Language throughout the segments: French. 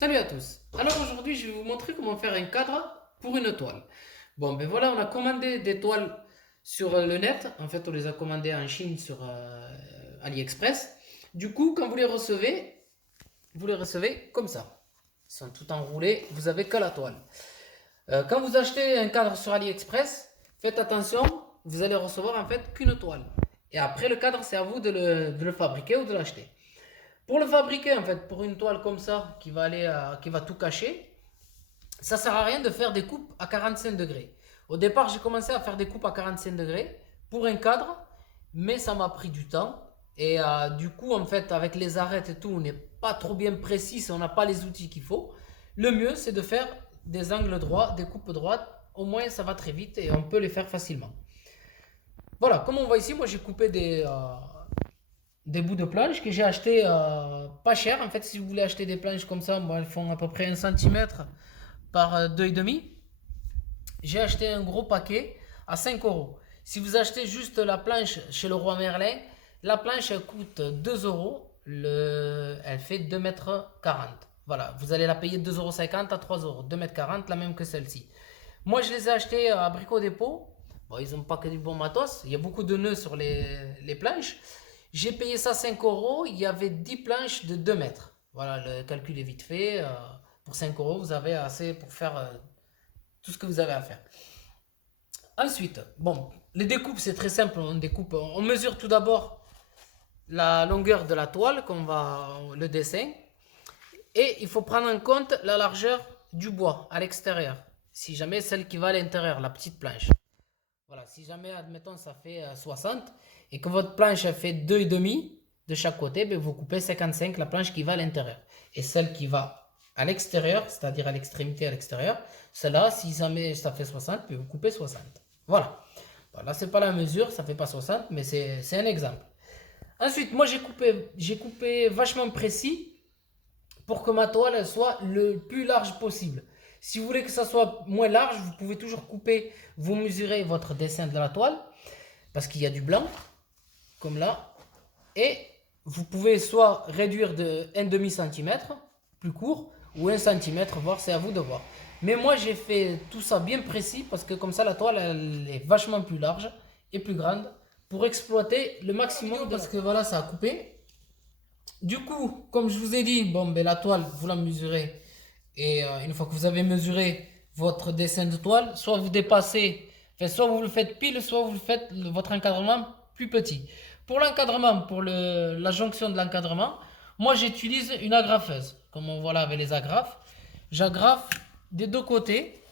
Salut à tous. Alors aujourd'hui, je vais vous montrer comment faire un cadre pour une toile. Bon, ben voilà, on a commandé des toiles sur le net. En fait, on les a commandées en Chine sur AliExpress. Du coup, quand vous les recevez comme ça. Ils sont tout enroulés, vous avez que la toile. Quand vous achetez un cadre sur AliExpress, faites attention, vous allez recevoir en fait qu'une toile. Et après, le cadre, c'est à vous de le fabriquer ou de l'acheter. Pour le fabriquer, en fait, pour une toile comme ça, qui va tout cacher, ça sert à rien de faire des coupes à 45 degrés. Au départ, j'ai commencé à faire des coupes à 45 degrés pour un cadre, mais ça m'a pris du temps. Et du coup, en fait, avec les arêtes et tout, on n'est pas trop bien précis si on n'a pas les outils qu'il faut. Le mieux, c'est de faire des angles droits, des coupes droites. Au moins, ça va très vite et on peut les faire facilement. Voilà, comme on voit ici, moi j'ai coupé des bouts de planche que j'ai acheté pas cher. En fait, si vous voulez acheter des planches comme ça, moi, elles font à peu près 1 cm par 2,5 cm. J'ai acheté un gros paquet à 5 euros. Si vous achetez juste la planche chez le Roi Merlin, la planche elle coûte 2 euros. Elle fait 2,40 m. Voilà, vous allez la payer 2,50 € à 3 euros. 2,40 m, la même que celle-ci. Moi, je les ai achetés à Brico Dépôt. Bon, ils n'ont pas que du bon matos. Il y a beaucoup de nœuds sur les planches. J'ai payé ça 5 euros. Il y avait 10 planches de 2 mètres. Voilà, le calcul est vite fait. Pour 5 euros, vous avez assez pour faire tout ce que vous avez à faire. Ensuite, bon, les découpes, c'est très simple. On mesure tout d'abord la longueur de la toile, le dessin. Et il faut prendre en compte la largeur du bois à l'extérieur. Si jamais celle qui va à l'intérieur, la petite planche. Voilà, si jamais, admettons, ça fait 60 et que votre planche elle fait 2,5 de chaque côté, ben vous coupez 55 la planche qui va à l'intérieur. Et celle qui va à l'extérieur, c'est-à-dire à l'extrémité à l'extérieur, celle-là, si jamais ça fait 60, ben vous coupez 60. Voilà. Bon, là, c'est pas la mesure, ça fait pas 60, mais c'est un exemple. Ensuite, moi, j'ai coupé vachement précis pour que ma toile elle soit le plus large possible. Si vous voulez que ça soit moins large, vous pouvez toujours couper, vous mesurez votre dessin de la toile, parce qu'il y a du blanc, comme là, et vous pouvez soit réduire de 1,5 cm, plus court, ou 1 cm, voir, c'est à vous de voir. Mais moi j'ai fait tout ça bien précis, parce que comme ça la toile elle est vachement plus large et plus grande, pour exploiter le maximum, parce que voilà, ça a coupé. Du coup, comme je vous ai dit, bon, ben, la toile, vous la mesurez. Et une fois que vous avez mesuré votre dessin de toile, soit vous dépassez, enfin, soit vous le faites pile, soit vous le faites votre encadrement plus petit. Pour l'encadrement, la jonction de l'encadrement, moi j'utilise une agrafeuse. Comme on voit là avec les agrafes. J'agrafe des deux côtés.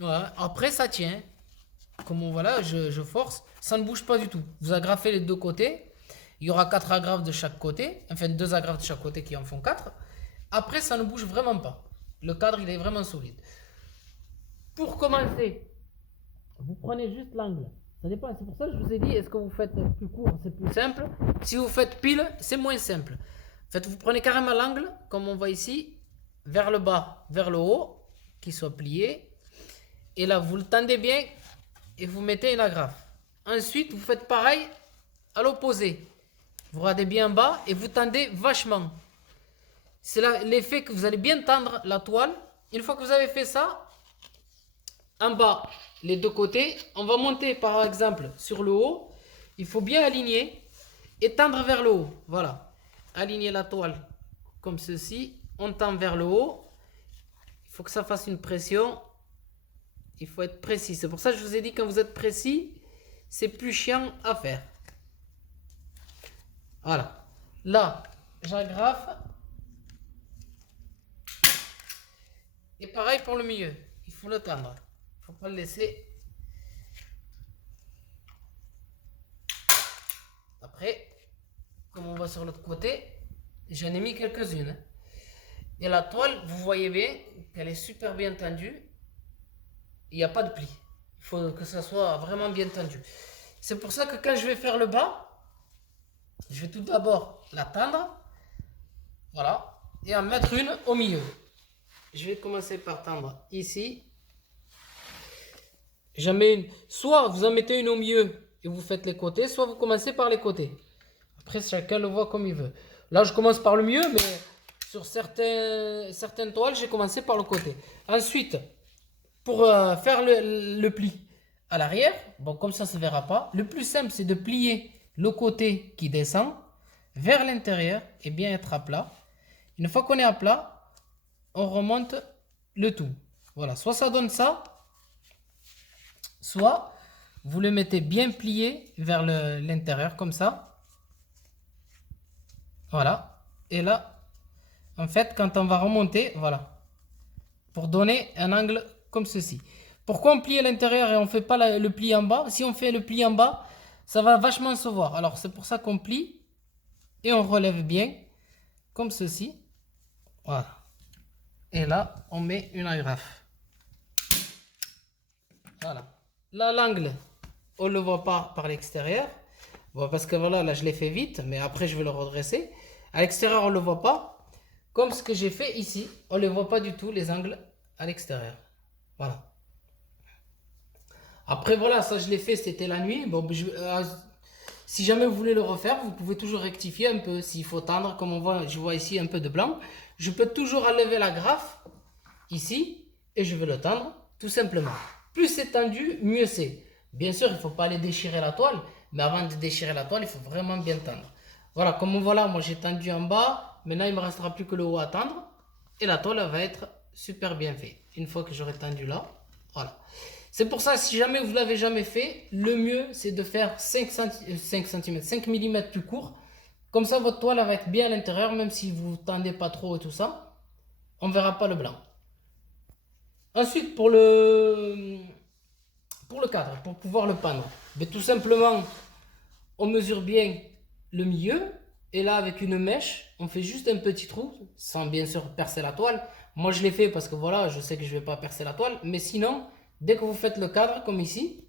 Voilà. Après, ça tient. Comme on voit là, je force. Ça ne bouge pas du tout. Vous agrafez les deux côtés. Il y aura 4 agrafes de chaque côté, enfin 2 agrafes de chaque côté qui en font 4. Après, ça ne bouge vraiment pas. Le cadre, il est vraiment solide. Pour commencer, vous prenez juste l'angle. Ça dépend, c'est pour ça que je vous ai dit, est-ce que vous faites plus court, c'est plus simple. Si vous faites pile, c'est moins simple. En fait, vous prenez carrément l'angle, comme on voit ici, vers le bas, vers le haut, qu'il soit plié. Et là, vous le tendez bien et vous mettez une agrafe. Ensuite, vous faites pareil à l'opposé. Vous regardez bien en bas et vous tendez vachement. C'est l'effet que vous allez bien tendre la toile. Une fois que vous avez fait ça, en bas, les deux côtés, on va monter par exemple sur le haut. Il faut bien aligner et tendre vers le haut. Voilà. Aligner la toile comme ceci. On tend vers le haut. Il faut que ça fasse une pression. Il faut être précis. C'est pour ça que je vous ai dit, quand vous êtes précis, c'est plus chiant à faire. Voilà. Là, j'agrafe. Et pareil pour le milieu. Il faut le tendre. Il ne faut pas le laisser. Après, comme on voit sur l'autre côté, j'en ai mis quelques-unes. Et la toile, vous voyez bien qu'elle est super bien tendue. Il n'y a pas de pli. Il faut que ça soit vraiment bien tendu. C'est pour ça que quand je vais faire le bas, je vais tout d'abord la tendre. Voilà. Et en mettre une au milieu. Je vais commencer par tendre ici. Soit vous en mettez une au milieu et vous faites les côtés, soit vous commencez par les côtés. Après, chacun le voit comme il veut. Là, je commence par le milieu, mais sur certaines toiles, j'ai commencé par le côté. Ensuite, pour faire le pli à l'arrière, bon, comme ça ne se verra pas, le plus simple, c'est de plier le côté qui descend vers l'intérieur et bien être à plat. Une fois qu'on est à plat, on remonte le tout. Voilà, soit ça donne ça, soit vous le mettez bien plié vers l'intérieur comme ça. Voilà. Et là, en fait, quand on va remonter, voilà, pour donner un angle comme ceci. Pourquoi on plie à l'intérieur et on ne fait pas le pli en bas? Si on fait le pli en bas, ça va vachement se voir. Alors, c'est pour ça qu'on plie et on relève bien, comme ceci. Voilà. Et là, on met une agrafe. Voilà. Là, l'angle, on ne le voit pas par l'extérieur. Bon, parce que voilà, là, je l'ai fait vite, mais après, je vais le redresser. À l'extérieur, on ne le voit pas. Comme ce que j'ai fait ici, on ne les voit pas du tout, les angles à l'extérieur. Voilà. Après, voilà, ça, je l'ai fait, c'était la nuit. Bon, si jamais vous voulez le refaire, vous pouvez toujours rectifier un peu. S'il faut tendre, comme on voit, je vois ici un peu de blanc. Je peux toujours enlever la grafe, ici, et je vais le tendre, tout simplement. Plus c'est tendu, mieux c'est. Bien sûr, il ne faut pas aller déchirer la toile, mais avant de déchirer la toile, il faut vraiment bien tendre. Voilà, comme voilà, moi j'ai tendu en bas, maintenant il ne me restera plus que le haut à tendre, et la toile va être super bien faite. Une fois que j'aurai tendu là, voilà. C'est pour ça, si jamais vous ne l'avez jamais fait, le mieux c'est de faire 5 mm plus court. Comme ça, votre toile va être bien à l'intérieur, même si vous ne tendez pas trop et tout ça. On ne verra pas le blanc. Ensuite, pour le cadre, pour pouvoir le peindre, mais tout simplement, on mesure bien le milieu. Et là, avec une mèche, on fait juste un petit trou, sans bien sûr percer la toile. Moi, je l'ai fait parce que voilà, je sais que je ne vais pas percer la toile. Mais sinon, dès que vous faites le cadre, comme ici,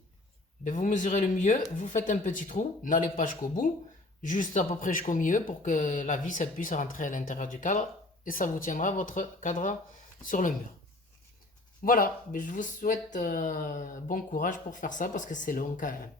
vous mesurez le milieu, vous faites un petit trou, n'allez pas jusqu'au bout, juste à peu près jusqu'au milieu pour que la vis elle puisse rentrer à l'intérieur du cadre. Et ça vous tiendra votre cadre sur le mur. Voilà, mais je vous souhaite bon courage pour faire ça parce que c'est long quand même.